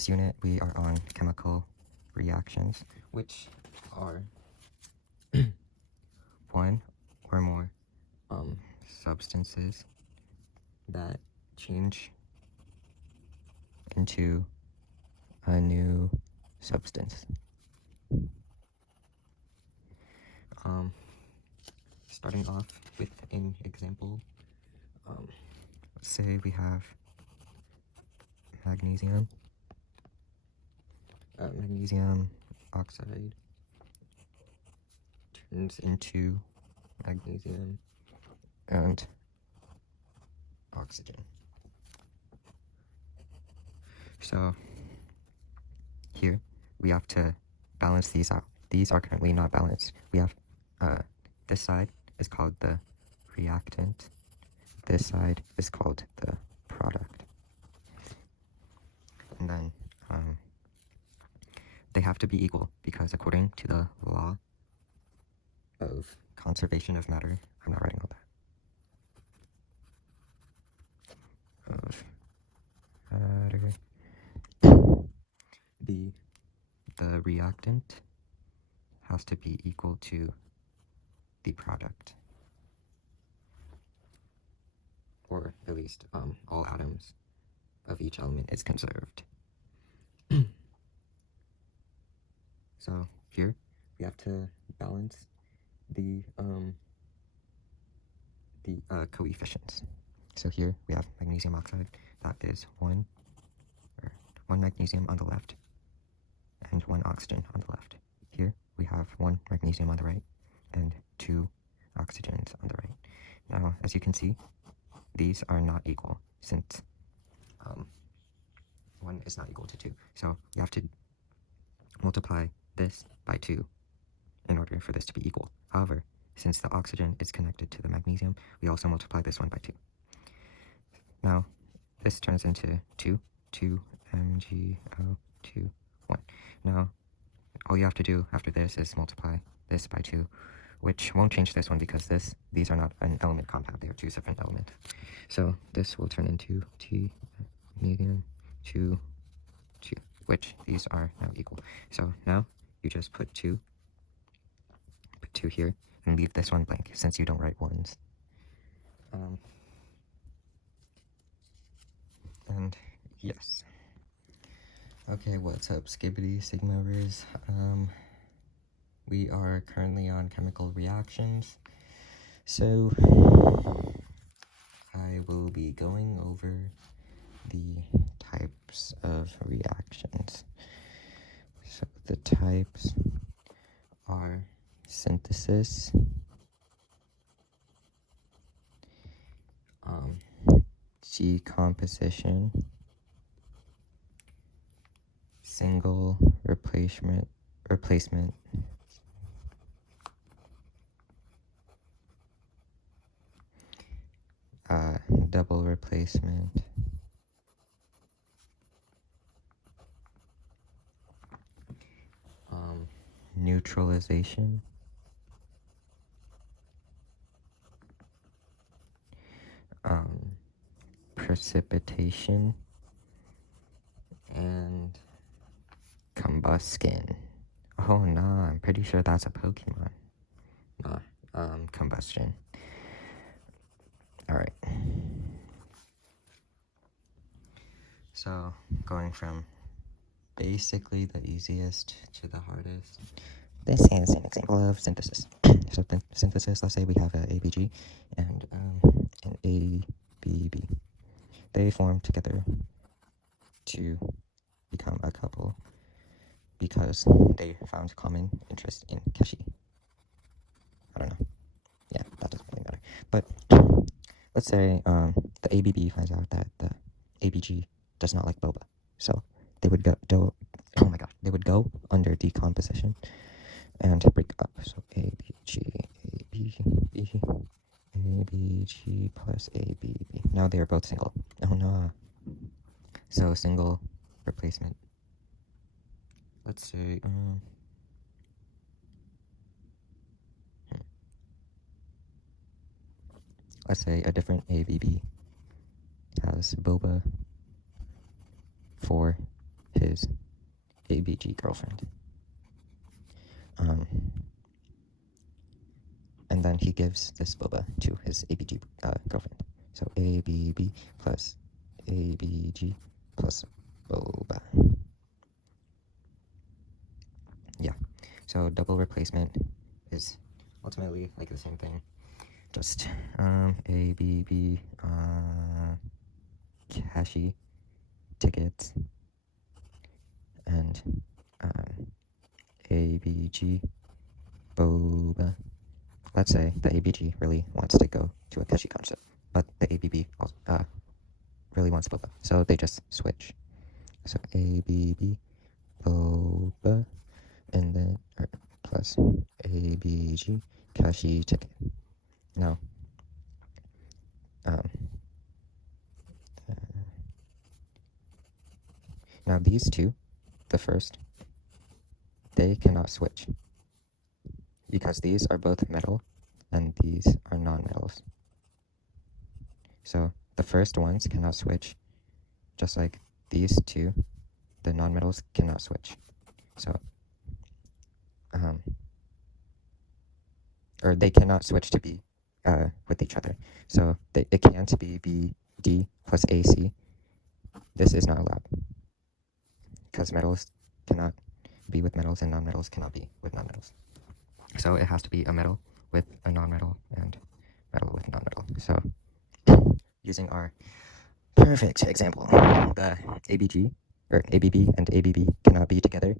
this unit, we are on chemical reactions, which are one or more substances that change into a new substance. Starting off with an example, say we have magnesium. Magnesium oxide turns into magnesium and oxygen. So here we have to balance these out. These are currently not balanced. We have this side is called the reactant. This side is called the product. And then they have to be equal because according to the law of conservation of matter, I'm not writing all that. Of matter, the reactant has to be equal to the product, or at least all atoms of each element is conserved. So here we have to balance the coefficients. So here we have magnesium oxide. That is one magnesium on the left and one oxygen on the left. Here we have one magnesium on the right and two oxygens on the right. Now, as you can see, these are not equal since one is not equal to two. So you have to multiply this by 2 in order for this to be equal. However, since the oxygen is connected to the magnesium, we also multiply this one by 2. Now, this turns into 2 MgO2, 1. Now, all you have to do after this is multiply this by 2, which won't change this one because these are not an element compound. They are 2 different elements. So this will turn into T medium 2, 2, which these are now equal. So now you just put 2 here and leave this one blank since you don't write ones. And yes. Okay, what's up, Skibbity Sigma Riz? We are currently on chemical reactions, so I will be going over the types of reactions. So the types are synthesis, decomposition, single replacement, double replacement, neutralization, precipitation, and combustion. Oh no, I'm pretty sure that's a Pokemon. Nah, combustion. Alright. So, going from basically the easiest to the hardest. This is an example of synthesis. So, synthesis, let's say we have an ABG and an ABB. They form together to become a couple because they found common interest in Keshi. I don't know. Yeah, that doesn't really matter. But let's say the ABB finds out that the ABG does not like boba, so they would they would go under decomposition and break up. So ABG plus ABB. Now they are both single. Oh no. So single replacement. Let's say let's say a different ABB has boba for his his ABG girlfriend. And then he gives this boba to his ABG girlfriend. So ABB plus ABG plus boba. Yeah, so double replacement is ultimately like the same thing. Just ABB cashy tickets and ABG boba. Let's say the ABG really wants to go to a cashy concert, but the ABB also, really wants boba, so they just switch. So ABB boba, and then plus ABG cashy ticket. Now, now these two, the first, they cannot switch because these are both metal and these are non-metals. So the first ones cannot switch, just like these two, the non-metals cannot switch. So, or they cannot switch to be with each other. So it can't be BD plus AC. This is not allowed because metals cannot be with metals and non-metals cannot be with non-metals. So it has to be a metal with a non-metal and metal with non-metal. So using our perfect example, the ABG or ABB and ABB cannot be together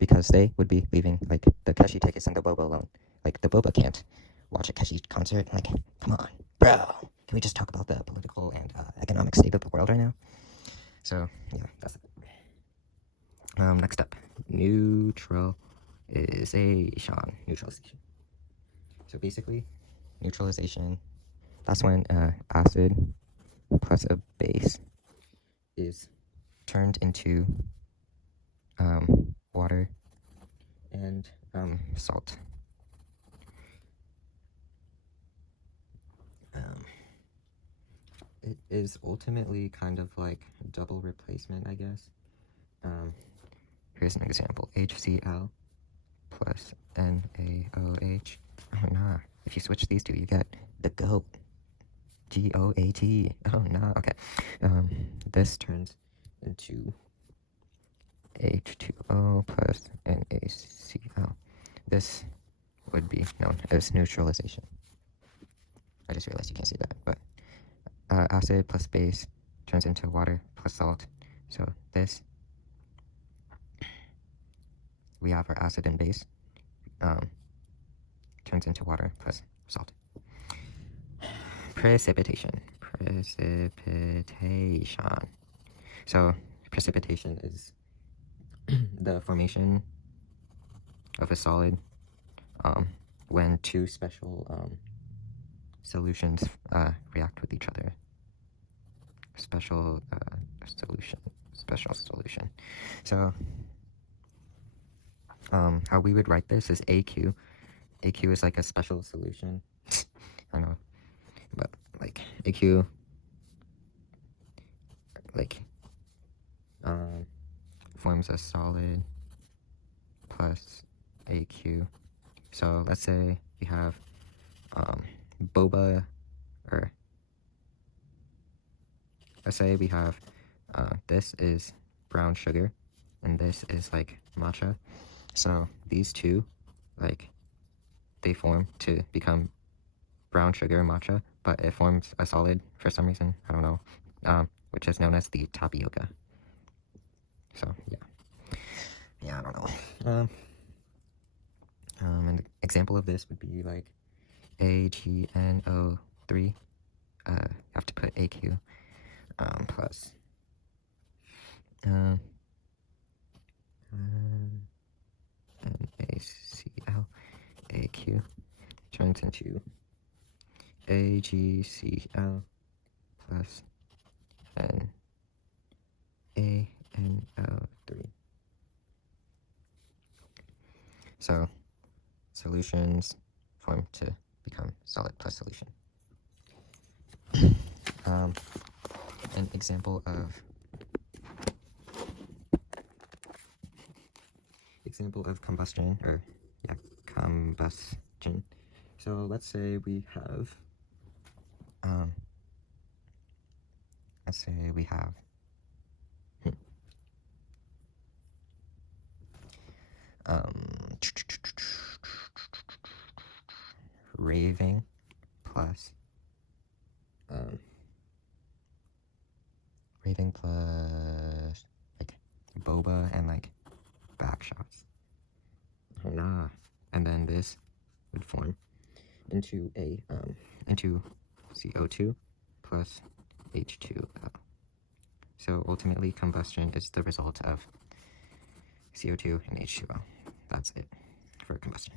because they would be leaving like the cashy tickets and the boba alone. Like the boba can't watch a cashy concert. Like, come on, bro. Can we just talk about the political and economic state of the world right now? So yeah, that's it. Next up, neutralization. Neutralization. So basically, neutralization, that's when acid plus a base is turned into water and salt. It is ultimately kind of like double replacement, I guess. Here's an example: HCl plus NaOH. Oh nah, if you switch these two, you get the GOAT. GOAT. Oh nah, okay. This turns into H2O plus NaCl. This would be known as neutralization. I just realized you can't see that, but acid plus base turns into water plus salt. So this, we have our acid and base, turns into water plus salt. Precipitation. So precipitation is the formation of a solid when two special solutions react with each other. Special solution. So how we would write this is AQ. AQ is like a special solution. I know, but like AQ, like forms a solid plus AQ. So let's say we have boba, or let's say we have this is brown sugar and this is like matcha. So these two, like, they form to become brown sugar matcha, but it forms a solid for some reason, I don't know, which is known as the tapioca. So yeah, I don't know. An example of this would be like AgNO3. Have to put AQ plus NaCl. AQ turns into AgCl plus NaNO3. So solutions form to become solid plus solution. An example of example of combustion, or yeah, combustion. So let's say we have, raving plus, like boba and like back shots. Nah. And then this would form into a into CO2 plus H2O. So ultimately, combustion is the result of CO2 and H2O. That's it for combustion.